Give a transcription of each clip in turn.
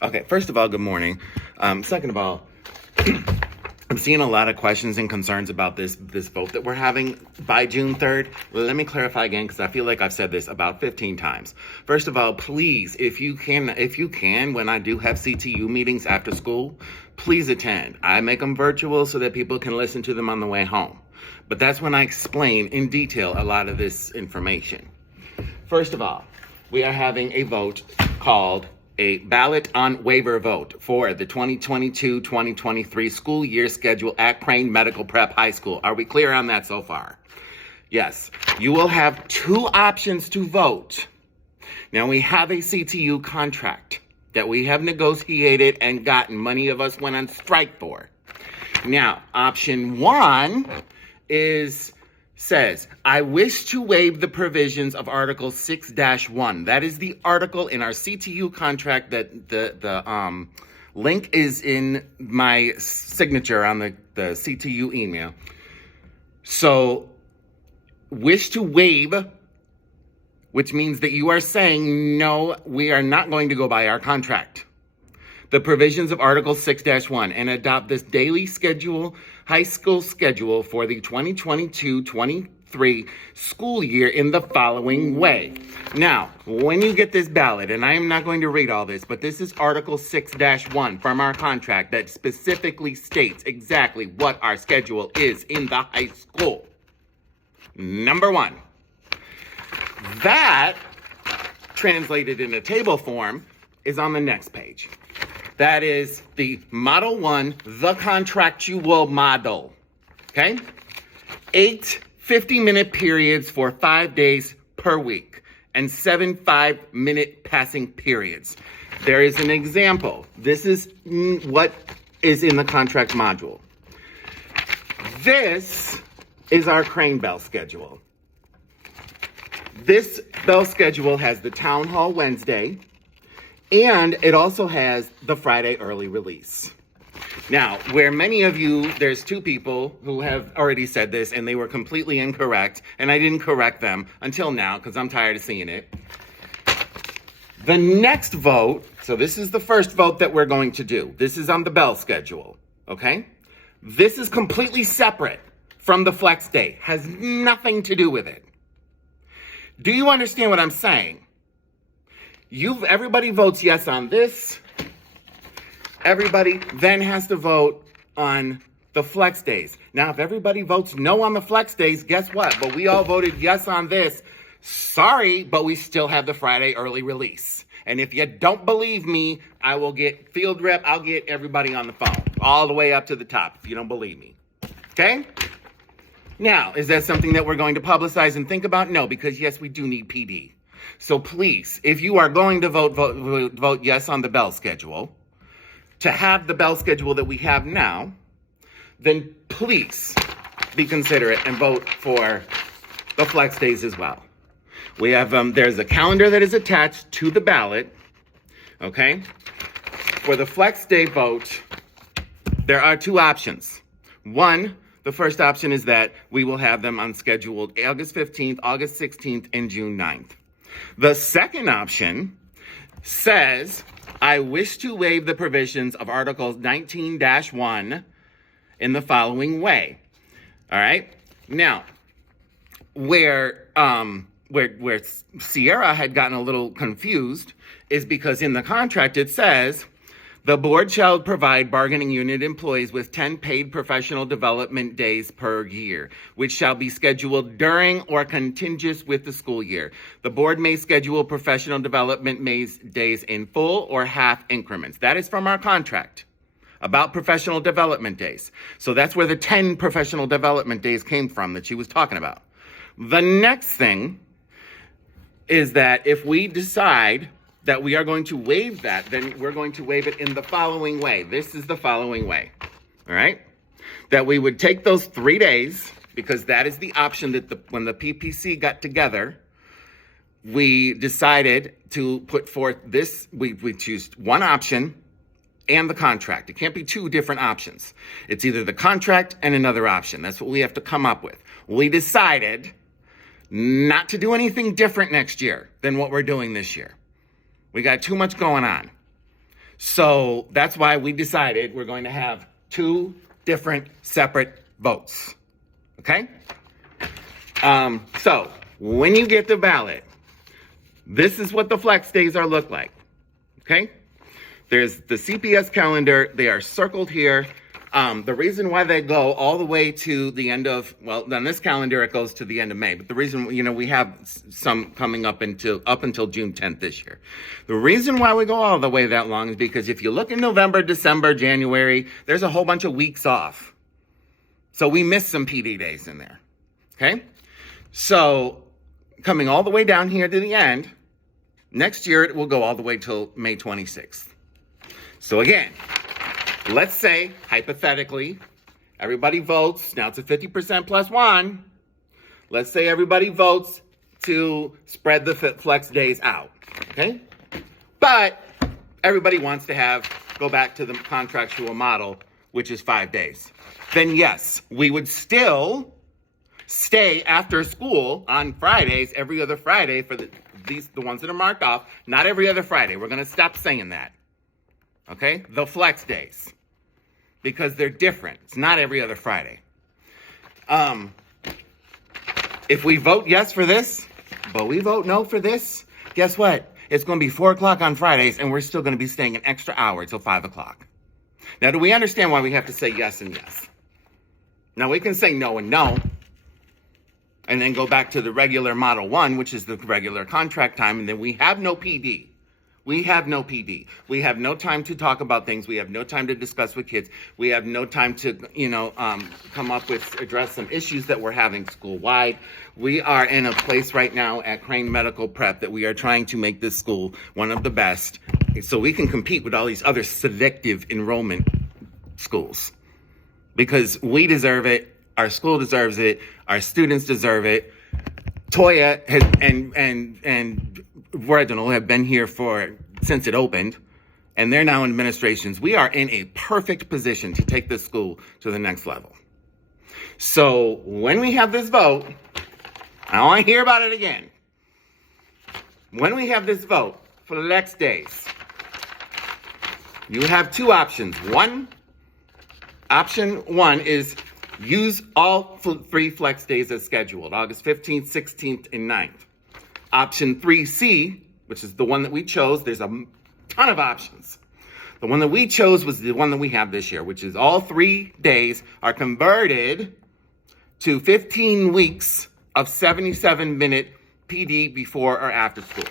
Okay, first of all, good morning. Second of all, I'm seeing a lot of questions and concerns about this vote that we're having by June 3rd. Let me clarify again, because I feel like I've said this about 15 times. First of all, please, if you can, when I do have CTU meetings after school, please attend. I make them virtual so that people can listen to them on the way home. But that's when I explain in detail a lot of this information. First of all, we are having a vote called a ballot on waiver vote for the 2022-2023 school year schedule at Crane Medical Prep High School. Are we clear on that so far? Yes. You will have two options to vote. Now, we have a CTU contract that we have negotiated and gotten. Many of us went on strike for. Now, option one says, I wish to waive the provisions of Article 6-1. That is the article in our CTU contract that the link is in my signature on the CTU email. So, wish to waive, which means that you are saying, no, we are not going to go by our contract. The provisions of Article 6-1 and adopt this daily high school schedule for the 2022-23 school year in the following way. Now, when you get this ballot, and I am not going to read all this, but this is Article 6-1 from our contract that specifically states exactly what our schedule is in the high school. Number one, that translated in a table form is on the next page. That is the Model 1, the contractual model, okay? 8 50-minute periods for 5 days per week and 7 5-minute passing periods. There is an example. This is what is in the contract module. This is our Crane Bell schedule. This Bell schedule has the Town Hall Wednesday, and it also has the Friday early release. Now, where many of you, there's two people who have already said this and they were completely incorrect, and I didn't correct them until now because I'm tired of seeing it. The next vote, so this is the first vote that we're going to do. This is on the Bell schedule, okay? This is completely separate from the flex day, has nothing to do with it. Do you understand what I'm saying? Everybody votes yes on this. Everybody then has to vote on the flex days. Now, if everybody votes no on the flex days, guess what? But we all voted yes on this. Sorry, but we still have the Friday early release. And if you don't believe me, I will get field rep. I'll get everybody on the phone all the way up to the top if you don't believe me. Okay? Now, is that something that we're going to publicize and think about? No, because yes, we do need PD. So please, if you are going to vote yes on the Bell schedule, to have the Bell schedule that we have now, then please be considerate and vote for the flex days as well. We have, there's a calendar that is attached to the ballot, okay? For the flex day vote, there are two options. One, the first option is that we will have them on scheduled August 15th, August 16th, and June 9th. The second option says, I wish to waive the provisions of Article 19-1 in the following way. All right? Now, where Sierra had gotten a little confused is because in the contract it says, the board shall provide bargaining unit employees with 10 paid professional development days per year, which shall be scheduled during or contingent with the school year. The board may schedule professional development days in full or half increments. That is from our contract about professional development days. So that's where the 10 professional development days came from that she was talking about. The next thing is that if we decide that we are going to waive that, then we're going to waive it in the following way. This is the following way, all right? That we would take those 3 days, because that is the option that when the PPC got together, we decided to put forth this, we choose one option and the contract. It can't be two different options. It's either the contract and another option. That's what we have to come up with. We decided not to do anything different next year than what we're doing this year. We got too much going on. So that's why we decided we're going to have 2 different separate votes. Okay? So when you get the ballot, this is what the flex days look like. Okay? There's the CPS calendar. They are circled here. The reason why they go all the way to the end of, well, on this calendar, it goes to the end of May. But the reason, we have some coming up until June 10th this year. The reason why we go all the way that long is because if you look in November, December, January, there's a whole bunch of weeks off. So we missed some PD days in there. Okay? So coming all the way down here to the end, next year it will go all the way till May 26th. So again, let's say, hypothetically, everybody votes. Now it's a 50% plus 1. Let's say everybody votes to spread the flex days out, okay? But everybody wants to go back to the contractual model, which is 5 days. Then yes, we would still stay after school on Fridays, every other Friday for the ones that are marked off. Not every other Friday. We're going to stop saying that, okay? The flex days. Because they're different. It's not every other Friday. If we vote yes for this, but we vote no for this, guess what? It's going to be 4 o'clock on Fridays, and we're still going to be staying an extra hour till 5 o'clock. Now, do we understand why we have to say yes and yes? Now, we can say no and no, and then go back to the regular Model 1, which is the regular contract time, and then we have no PD. We have no PD. We have no time to talk about things. We have no time to discuss with kids. We have no time to, come up with, address some issues that we're having school-wide. We are in a place right now at Crane Medical Prep that we are trying to make this school one of the best so we can compete with all these other selective enrollment schools. Because we deserve it. Our school deserves it. Our students deserve it. Toya has, and Reginald have been here since it opened, and they're now in administrations. We are in a perfect position to take this school to the next level. So when we have this vote, I don't want to hear about it again. When we have this vote for the next days, you have 2 options. Option one is use all 3 flex days as scheduled, August 15th, 16th, and 9th. Option 3C, which is the one that we chose, there's a ton of options. The one that we chose was the one that we have this year, which is all 3 days are converted to 15 weeks of 77-minute PD before or after school.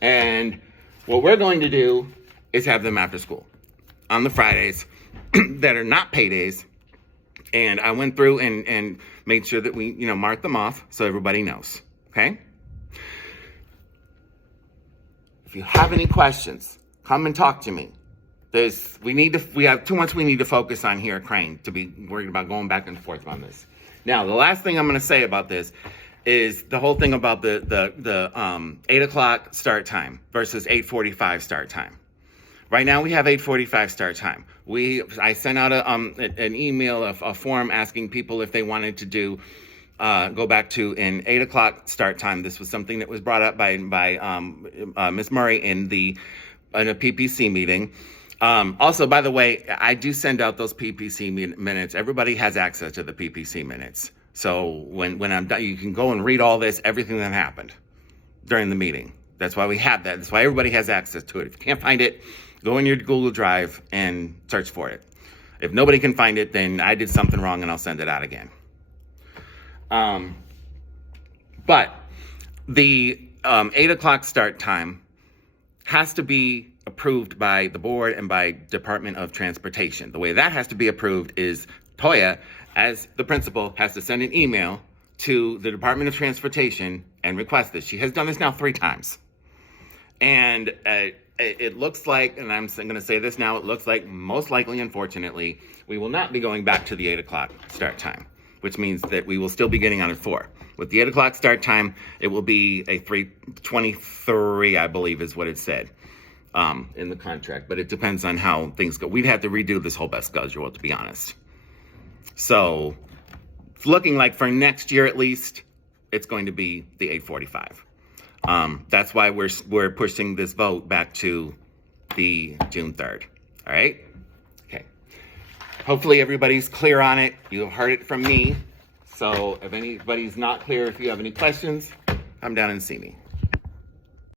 And what we're going to do is have them after school on the Fridays that are not paydays. And I went through and made sure that we, marked them off so everybody knows, okay? If you have any questions, come and talk to me. We have too much we need to focus on here at Crane to be worried about going back and forth on this. Now, the last thing I'm going to say about this is the whole thing about the 8 o'clock start time versus 8:45 start time. Right now we have 8:45 start time. I sent out an email, a form asking people if they wanted to go back to an 8 o'clock start time. This was something that was brought up by Ms. Murray in a PPC meeting. Also, by the way, I do send out those PPC minutes. Everybody has access to the PPC minutes. So when I'm done, you can go and read all this, everything that happened during the meeting. That's why we have that. That's why everybody has access to it. If you can't find it, go in your Google Drive and search for it. If nobody can find it, then I did something wrong and I'll send it out again. But the 8 o'clock start time has to be approved by the board and by Department of Transportation. The way that has to be approved is Toya, as the principal, has to send an email to the Department of Transportation and request this. She has done this now 3 times. And it looks like, and I'm going to say this now, it looks like most likely, unfortunately, we will not be going back to the 8 o'clock start time, which means that we will still be getting on at 4. With the 8 o'clock start time, it will be a 3:23, I believe is what it said in the contract. But it depends on how things go. We'd have to redo this whole bus schedule, to be honest. So it's looking like for next year at least, it's going to be the 8:45. That's why we're pushing this vote back to the June 3rd. All right? Okay. Hopefully everybody's clear on it. You heard it from me. So if anybody's not clear, if you have any questions, come down and see me.